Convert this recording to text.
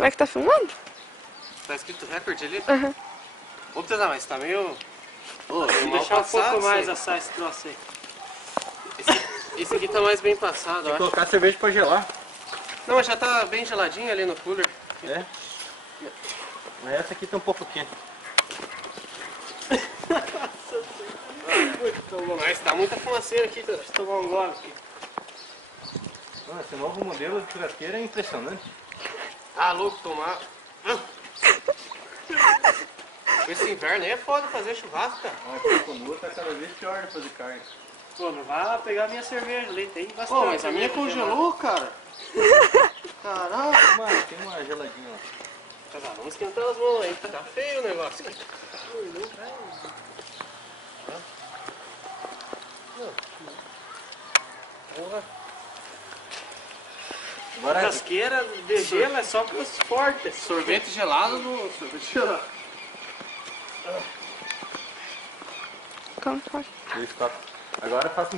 Será que tá filmando? Tá escrito recorde ali? Aham. Ô, Pedro, mas tá meio... Ô, Vou deixar um pouco mais assar esse troço aí. Esse aqui tá mais bem passado, eu acho. Colocar a cerveja pra gelar. Não, mas já tá bem geladinho ali no cooler. É. Mas essa aqui tá um pouco quente. Mas tá muita fumaceira aqui, Pedro. Deixa eu tomar um gole aqui. Ah, esse novo modelo de churrasqueira é impressionante. Ah, louco, tomar. Com esse inverno aí é foda fazer churrasco, cara. A comida tá cada vez pior de fazer carne. Pô, não vai pegar minha cerveja ali, tem bastante. Pô, mas a minha cerveja congelou, cara. Caralho. Mano, tem uma geladinha lá. Tá, vamos esquentar as mãos aí, tá feio o negócio. Porra. Agora Churrasqueira de gelo é só pros fortes. Sorvete gelado no sorvete gelado. Como pode? 2, 4. Agora faço